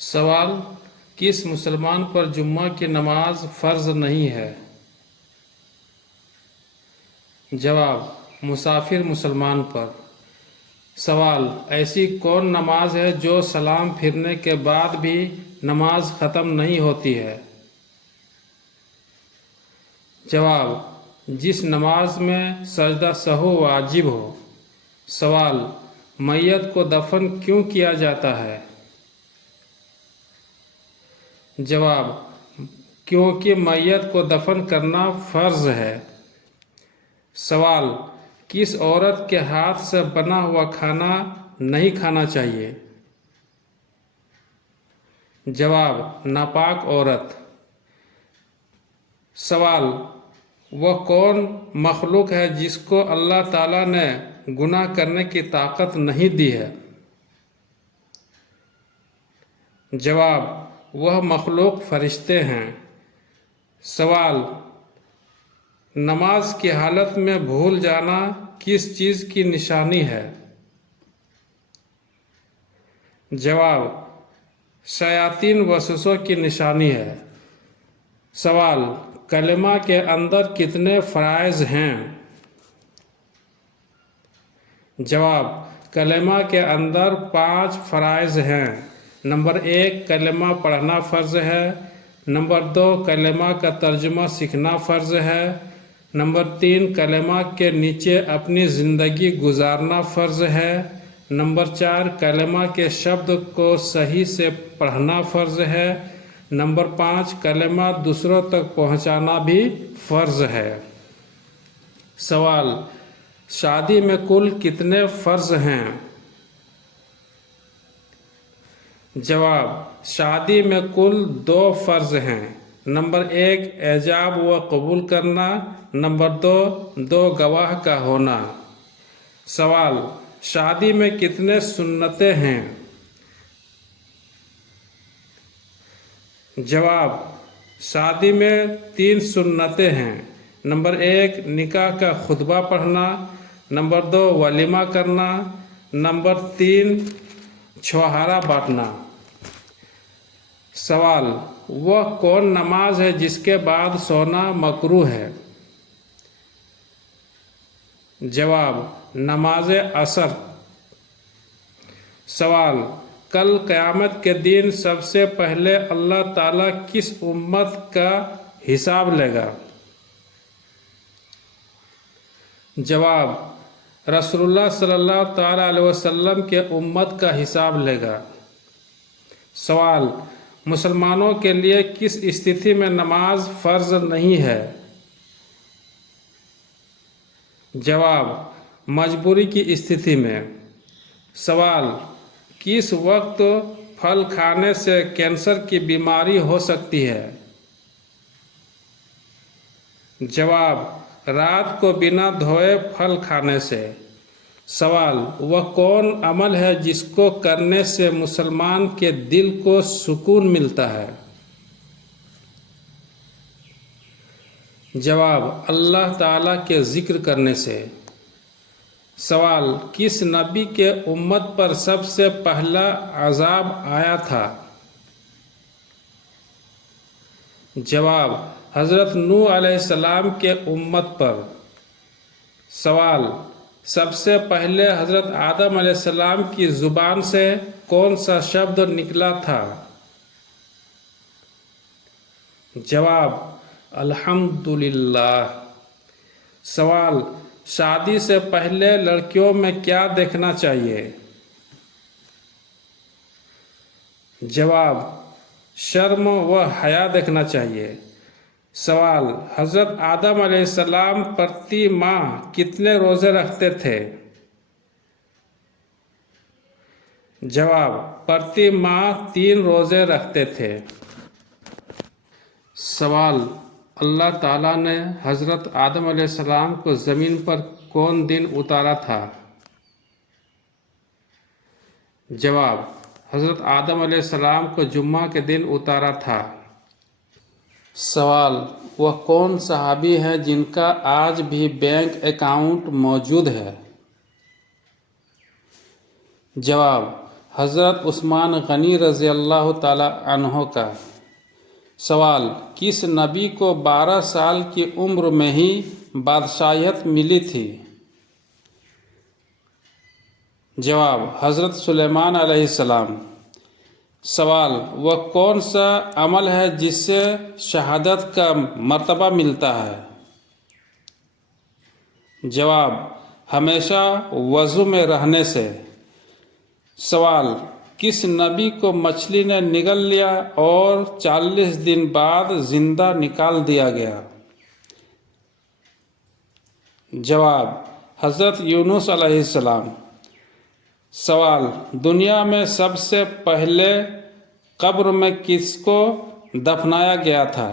سوال: کس مسلمان پر جمعہ کی نماز فرض نہیں ہے؟ جواب: مسافر مسلمان پر۔ سوال: ایسی کون نماز ہے جو سلام پھرنے کے بعد بھی نماز ختم نہیں ہوتی ہے؟ جواب: جس نماز میں سجدہ سہو واجب ہو۔ سوال: میت کو دفن کیوں کیا جاتا ہے؟ جواب: کیونکہ میت کو دفن کرنا فرض ہے۔ سوال: کس عورت کے ہاتھ سے بنا ہوا کھانا نہیں کھانا چاہیے؟ جواب: ناپاک عورت۔ سوال: وہ کون مخلوق ہے جس کو اللہ تعالیٰ نے گناہ کرنے کی طاقت نہیں دی ہے؟ جواب: وہ مخلوق فرشتے ہیں۔ سوال: نماز کی حالت میں بھول جانا کس چیز کی نشانی ہے؟ جواب: شیاطین وسوسوں کی نشانی ہے۔ سوال: کلمہ کے اندر کتنے فرائض ہیں؟ جواب: کلمہ کے اندر 5 فرائض ہیں۔ نمبر 1: کلمہ پڑھنا فرض ہے۔ نمبر 2: کلمہ کا ترجمہ سیکھنا فرض ہے۔ نمبر 3: کلمہ کے نیچے اپنی زندگی گزارنا فرض ہے۔ نمبر 4: کلمہ کے شبد کو صحیح سے پڑھنا فرض ہے۔ نمبر 5: کلمہ دوسروں تک پہنچانا بھی فرض ہے۔ سوال: شادی میں کل کتنے فرض ہیں؟ جواب: شادی میں کل 2 فرض ہیں۔ نمبر 1: ایجاب و قبول کرنا۔ نمبر 2: گواہ کا ہونا۔ سوال: شادی میں کتنے سنتیں ہیں؟ جواب: شادی میں 3 سنتیں ہیں۔ نمبر 1: نکاح کا خطبہ پڑھنا۔ نمبر 2: ولیمہ کرنا۔ نمبر 3: چھوہارا بانٹنا۔ سوال: وہ کون نماز ہے جس کے بعد سونا مکروہ ہے؟ جواب: نماز عصر۔ سوال: کل قیامت کے دن سب سے پہلے اللہ تعالیٰ کس امت کا حساب لے گا؟ جواب: رسول اللہ صلی اللہ تعالیٰ علیہ وسلم کے امت کا حساب لے گا۔ سوال: مسلمانوں کے لیے کس استھتی میں نماز فرض نہیں ہے؟ جواب: مجبوری کی استھتی میں۔ سوال: کس وقت پھل کھانے سے کینسر کی بیماری ہو سکتی ہے؟ جواب: رات کو بنا دھوئے پھل کھانے سے۔ سوال: وہ کون عمل ہے جس کو کرنے سے مسلمان کے دل کو سکون ملتا ہے؟ جواب: اللہ تعالیٰ کے ذکر کرنے سے۔ سوال: کس نبی کے امت پر سب سے پہلا عذاب آیا تھا؟ جواب: حضرت نوح علیہ السلام کے امت پر۔ سوال: سب سے پہلے حضرت آدم علیہ السلام کی زبان سے کون سا شبد نکلا تھا؟ جواب: الحمدللہ۔ سوال: شادی سے پہلے لڑکیوں میں کیا دیکھنا چاہیے؟ جواب: شرم و حیا دیکھنا چاہیے۔ سوال: حضرت آدم علیہ السلام پرتی ماہ کتنے روزے رکھتے تھے؟ جواب: پرتی ماہ 3 روزے رکھتے تھے۔ سوال: اللہ تعالیٰ نے حضرت آدم علیہ السلام کو زمین پر کون دن اتارا تھا؟ جواب: حضرت آدم علیہ السلام کو جمعہ کے دن اتارا تھا۔ سوال: وہ کون صحابی ہیں جن کا آج بھی بینک اکاؤنٹ موجود ہے؟ جواب: حضرت عثمان غنی رضی اللہ تعالی عنہ کا۔ سوال: کس نبی کو 12 سال کی عمر میں ہی بادشاہیت ملی تھی؟ جواب: حضرت سلیمان علیہ السلام۔ سوال: وہ کون سا عمل ہے جس سے شہادت کا مرتبہ ملتا ہے؟ جواب: ہمیشہ وضو میں رہنے سے۔ سوال: کس نبی کو مچھلی نے نگل لیا اور 40 دن بعد زندہ نکال دیا گیا؟ جواب: حضرت یونس علیہ السلام۔ سوال: دنیا میں سب سے پہلے قبر میں کس کو دفنایا گیا تھا؟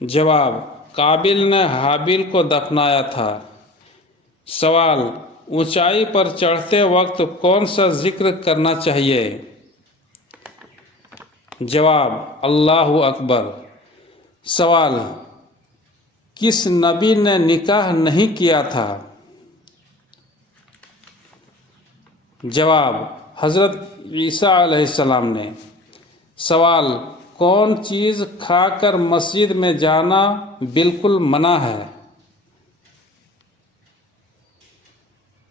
جواب: قابل نے حابیل کو دفنایا تھا۔ سوال: اونچائی پر چڑھتے وقت کون سا ذکر کرنا چاہیے؟ جواب: اللہ اکبر۔ سوال: کس نبی نے نکاح نہیں کیا تھا؟ جواب: حضرت عیسیٰ علیہ السلام نے۔ سوال: کون چیز کھا کر مسجد میں جانا بالکل منع ہے؟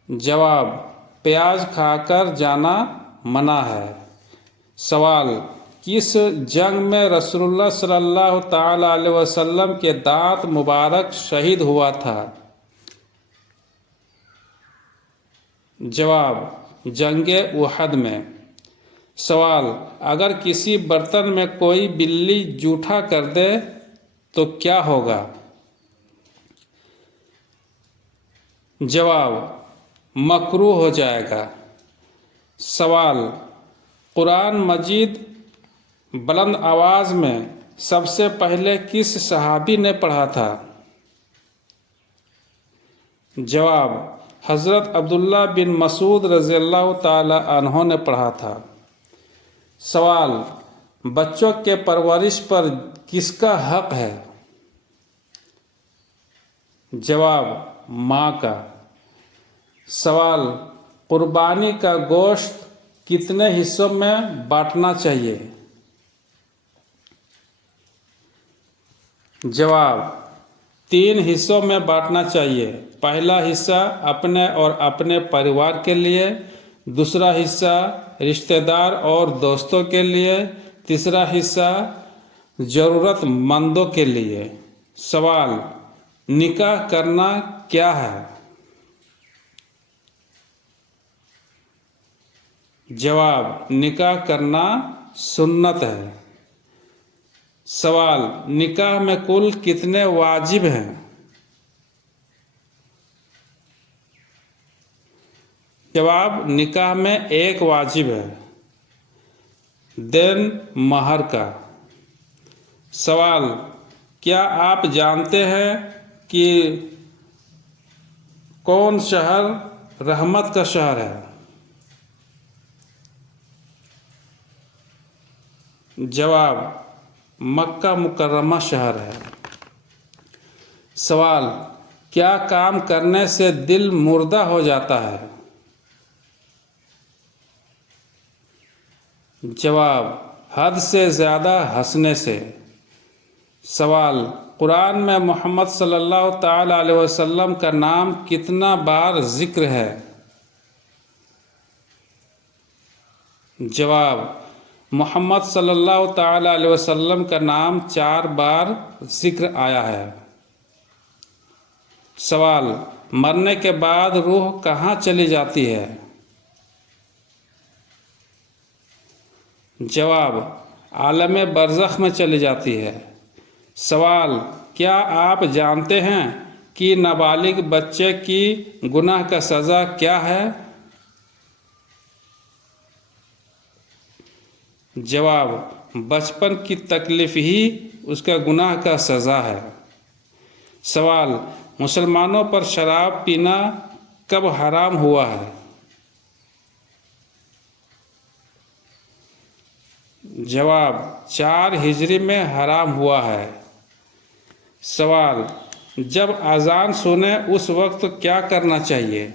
جواب: پیاز کھا کر جانا منع ہے۔ سوال: کس جنگ میں رسول اللہ صلی اللہ تعالی علیہ وسلم کے دانت مبارک شہید ہوا تھا؟ جواب: جنگ احد میں۔ سوال: اگر کسی برتن میں کوئی بلی جوٹھا کر دے تو کیا ہوگا؟ جواب: مکروہ ہو جائے گا۔ سوال: قرآن مجید بلند آواز میں سب سے پہلے کس صحابی نے پڑھا تھا؟ جواب: حضرت عبداللہ بن مسعود رضی اللہ تعالی عنہ نے پڑھا تھا۔ سوال: بچوں کے پرورش پر کس کا حق ہے؟ جواب: ماں کا۔ سوال: قربانی کا گوشت کتنے حصوں میں بانٹنا چاہیے؟ جواب: 3 حصوں میں بانٹنا چاہیے۔ پہلا حصہ اپنے اور اپنے پریوار کے لیے، دوسرا حصہ رشتہ دار اور دوستوں کے لیے، تیسرا حصہ ضرورت مندوں کے لیے۔ سوال: نکاح کرنا کیا ہے؟ جواب: نکاح کرنا سنت ہے۔ سوال: نکاح میں کل کتنے واجب ہیں؟ جواب: نکاح میں 1 واجب ہے، دین مہر کا۔ سوال: کیا آپ جانتے ہیں کہ کون شہر رحمت کا شہر ہے؟ جواب: مکہ مکرمہ شہر ہے۔ سوال: کیا کام کرنے سے دل مردہ ہو جاتا ہے؟ جواب: حد سے زیادہ ہنسنے سے۔ سوال: قرآن میں محمد صلی اللہ تعالی علیہ وسلم کا نام کتنا بار ذکر ہے؟ جواب: محمد صلی اللہ تعالی علیہ وسلم کا نام 4 بار ذکر آیا ہے۔ سوال: مرنے کے بعد روح کہاں چلی جاتی ہے؟ جواب: عالم برزخ میں چلی جاتی ہے۔ سوال: کیا آپ جانتے ہیں کہ نابالغ بچے کی گناہ کا سزا کیا ہے؟ جواب: بچپن کی تکلیف ہی اس کا گناہ کا سزا ہے۔ سوال: مسلمانوں پر شراب پینا کب حرام ہوا ہے؟ جواب: 4 ہجری میں حرام ہوا ہے۔ سوال: جب اذان سنیں اس وقت کیا کرنا چاہیے؟